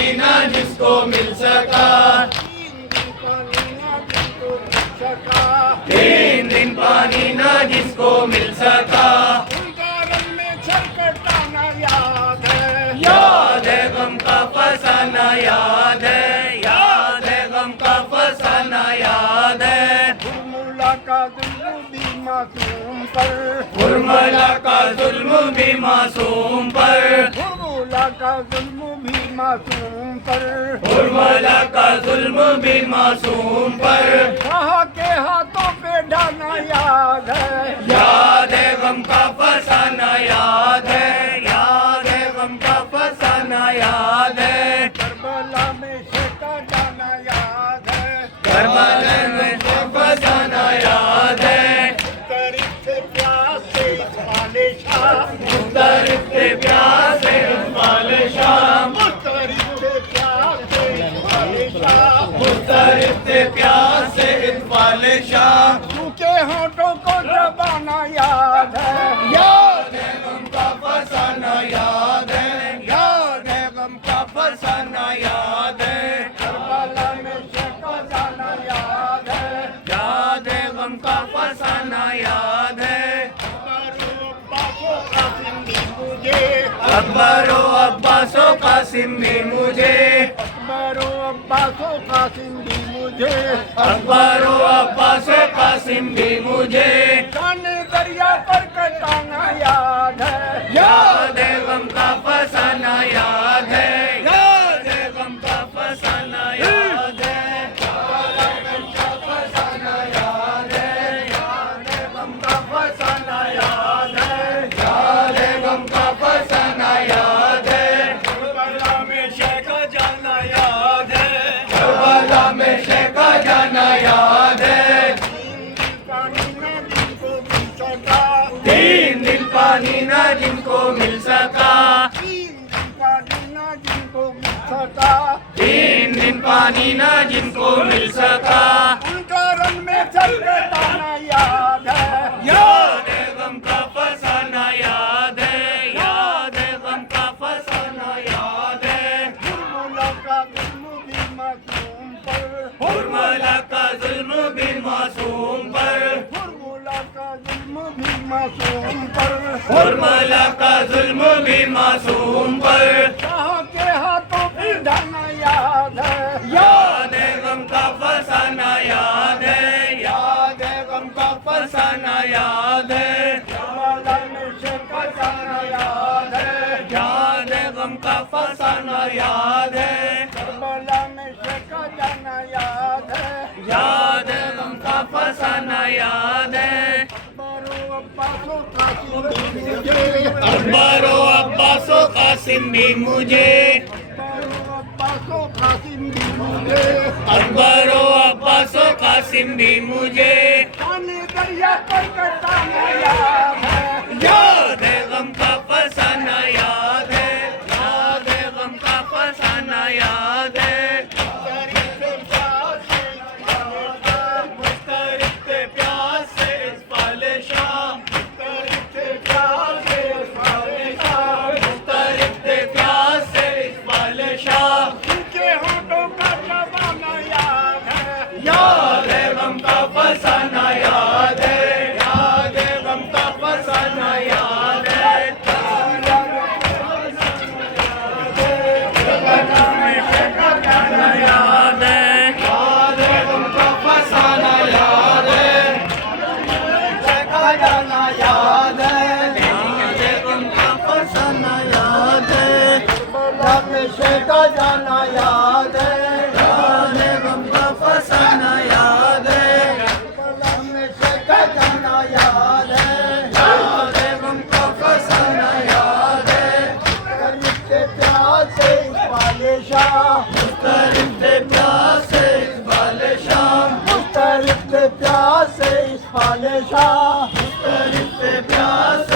पानी ना जिसको मिल सका, 3 दिन पानी ना जिसको मिल सका। उनका रंग में छरकता ना याद है, याद है गम का फसाना याद है, याद है गम का फसाना याद है। उर्मिला का जुल्म भी मासूम पर, उर्मिला का जुल्म भी मासूम पर, उर्मिला का जुल्म भी मासूम पर, उर्मिला का जुल्म भी मासूम पर। शाह के हाथों पे ढाना याद है, याद है गम का फसाना याद है, याद है गम का फसाना याद है। करबला में शेका जाना याद है, करबला में फसाना याद है। मुख्तरिफ से प्यास से इकबाल शाह, मुख्तरिफ से प्यास से इकबाल शाह, मुख्तरिफ से प्यास से इकबाल शाह, मुख्तरिफ से प्यास से इकबाल शाह। सूखे होठों को दबाना याद है, याद है गम का फसाना याद है, याद है गम का फसाना याद है। करबला में शेका जाना याद है, याद है गम का फसाना याद है। अकबरो अब्बासो कासिम भी मुझे, अकबरो अब्बासो कासिम भी मुझे, अकबरो अब्बासो कासिम भी मुझे। काने दरिया पर कटाना याद है, याद है गम का फसाना याद है, याद है गम का फसाना याद है। गम का फसाना याद है, याद है गम का फसाना याद है, याद है गम का फसाना याद है। करबला में शेका जाना याद है, करबला में शेका जाना याद है। पानी ना जिनको मिल सका, 3 दिन पानी ना जिनको मिल सका, 3 दिन पानी ना जिनको मिल सका। उनका रंग में छलकता ना याद है, याद है गम का फसाना याद है, याद है गम का फसाना याद है। उर्मिला का जुल्म भी मासूम पर, उर्मिला का जुल्म भी मासूम पर, उर्मिला का जुल्म भी मासूम पर, उर्मिला का जुल्म भी मासूम पर। शाह के हाथों पे ढाना याद है, याद है गम का फसाना याद है, याद है गम का फसाना याद है। करबला में शेका जाना याद है, याद है गम का फसाना याद है, करबला में शेका जाना याद है। याद है गम का फसाना याद है। अकबरो अब्बासो कासिम भी मुझे, अकबरो अब्बासो कासिम भी मुझे, अकबरो अब्बासो कासिम भी मुझे, अकबरो अब्बासो कासिम भी मुझे। काने दरिया पर कटाना याद है, याद है गम का फसाना याद है, याद है गम का फसाना याद है। मुख्तरिफ से प्यास से इकबाल शाह, मुख्तरिफ से प्यास से इकबाल शाह। उनके होठों का दबाना याद है, याद है गम का फसाना याद है, याद है गम का फसाना याद है। याद है, याद है गम का फसाना याद है, शेका जाना याद है, याद है गम का फसाना याद है। करबला में शेका जाना याद है, याद है गम का फसाना याद है, करबला में शेका जाना याद है। याद है गम का फसाना याद है। मुख्तरिफ से प्यास से इकबाल शाह, मुख्तरिफ से प्यास से इकबाल शाह, मुख्तरिफ से प्यास से इकबाल शाह। मुख्तरिफ से प्यास